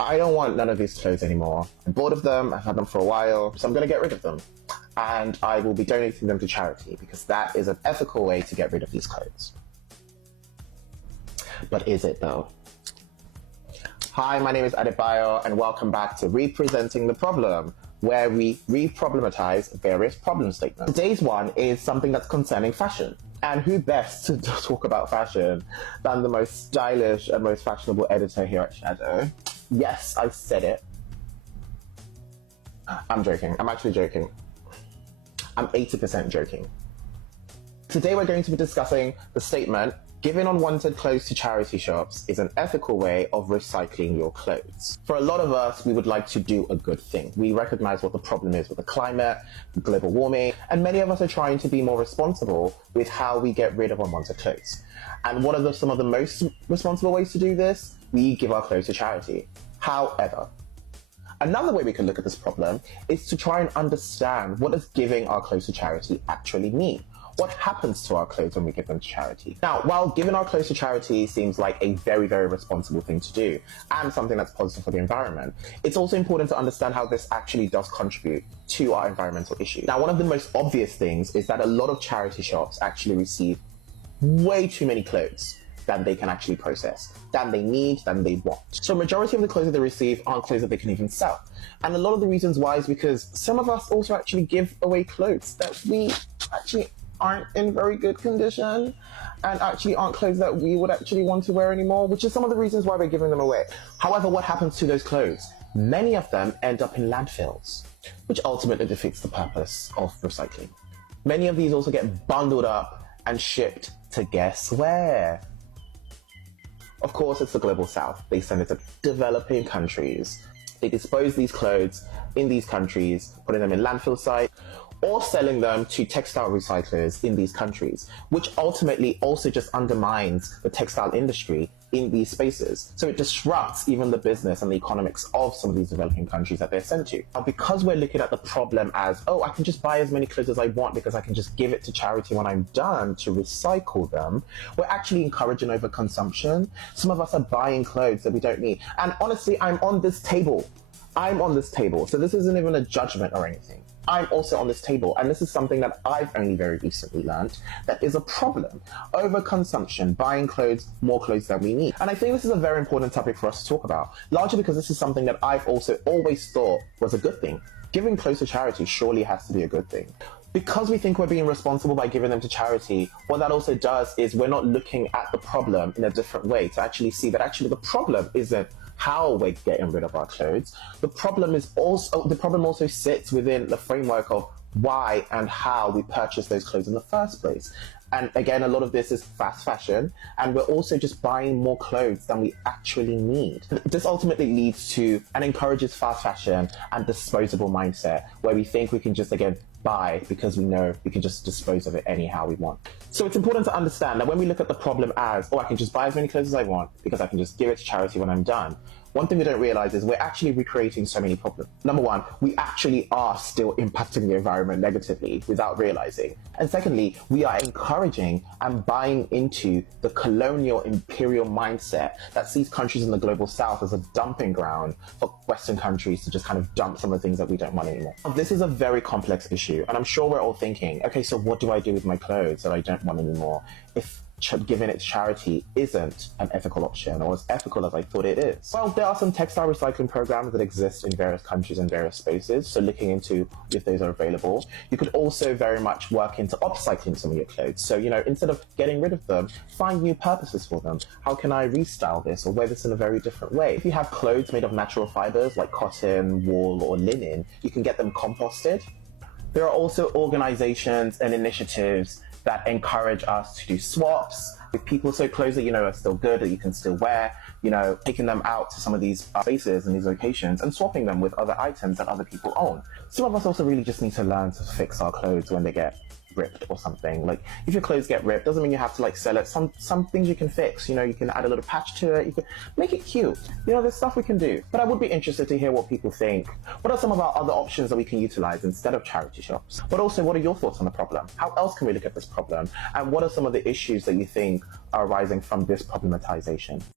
I don't want none of these clothes anymore. I'm bored of them, I've had them for a while, so I'm gonna get rid of them. And I will be donating them to charity because that is an ethical way to get rid of these clothes. But is it though? Hi, my name is Adebayo and welcome back to Representing the Problem, where we re-problematize various problem statements. Today's one is something that's concerning fashion. And who best to talk about fashion than the most stylish and most fashionable editor here at Shadow? Yes, I said it. I'm joking. I'm actually joking. I'm 80% joking. Today we're going to be discussing the statement, giving unwanted clothes to charity shops is an ethical way of recycling your clothes. For a lot of us, we would like to do a good thing. We recognize what the problem is with the climate, global warming, and many of us are trying to be more responsible with how we get rid of unwanted clothes. And what are some of the most responsible ways to do this? We give our clothes to charity. However, another way we can look at this problem is to try and understand what does giving our clothes to charity actually mean? What happens to our clothes when we give them to charity? Now, while giving our clothes to charity seems like a very, very responsible thing to do and something that's positive for the environment, it's also important to understand how this actually does contribute to our environmental issue. Now, one of the most obvious things is that a lot of charity shops actually receive way too many clothes than they can actually process, than they need, than they want. So majority of the clothes that they receive aren't clothes that they can even sell. And a lot of the reasons why is because some of us also actually give away clothes that we actually aren't in very good condition and actually aren't clothes that we would actually want to wear anymore, which is some of the reasons why we're giving them away. However, what happens to those clothes? Many of them end up in landfills, which ultimately defeats the purpose of recycling. Many of these also get bundled up and shipped to guess where? Of course, it's the global south. They send it to developing countries. They dispose these clothes in these countries, putting them in landfill sites, or selling them to textile recyclers in these countries, which ultimately also just undermines the textile industry in these spaces. So it disrupts even the business and the economics of some of these developing countries that they're sent to. Now, because we're looking at the problem as, oh, I can just buy as many clothes as I want because I can just give it to charity when I'm done to recycle them, we're actually encouraging overconsumption. Some of us are buying clothes that we don't need. And honestly, I'm on this table. So this isn't even a judgment or anything. I'm also on this table, and this is something that I've only very recently learned that is a problem. Overconsumption, buying clothes, more clothes than we need. And I think this is a very important topic for us to talk about, largely because this is something that I've also always thought was a good thing. Giving clothes to charity surely has to be a good thing. Because we think we're being responsible by giving them to charity, what that also does is we're not looking at the problem in a different way to actually see that actually the problem isn't how we're getting rid of our clothes. The problem also sits within the framework of why and how we purchase those clothes in the first place. And again, a lot of this is fast fashion, and we're also just buying more clothes than we actually need. This ultimately leads to and encourages fast fashion and disposable mindset, where we think we can just, again, buy because we know we can just dispose of it anyhow we want. So it's important to understand that when we look at the problem as, oh, I can just buy as many clothes as I want because I can just give it to charity when I'm done, one thing we don't realize is we're actually recreating so many problems. Number one, we actually are still impacting the environment negatively without realizing. And secondly, we are encouraging and buying into the colonial imperial mindset that sees countries in the global south as a dumping ground for Western countries to just kind of dump some of the things that we don't want anymore. This is a very complex issue, and I'm sure we're all thinking, okay, so what do I do with my clothes that I don't want anymore if giving it to charity isn't an ethical option or as ethical as I thought it is? Well, there are some textile recycling programs that exist in various countries and various spaces, so looking into if those are available. You could also very much work into upcycling some of your clothes. So, instead of getting rid of them, find new purposes for them. How can I restyle this or wear this in a very different way? If you have clothes made of natural fibers like cotton, wool, or linen, you can get them composted. There are also organizations and initiatives that encourage us to do swaps with people, so clothes that are still good, that you can still wear, taking them out to some of these spaces and these locations and swapping them with other items that other people own. Some of us also really just need to learn to fix our clothes when they get ripped or something. Like, if your clothes get ripped, doesn't mean you have to sell it. Some things you can fix, you can add a little patch to it, you can make it cute. There's stuff we can do. But I would be interested to hear what people think. What are some of our other options that we can utilize instead of charity shops? But also, what are your thoughts on the problem? How else can we look at this problem? And what are some of the issues that you think are arising from this problematization?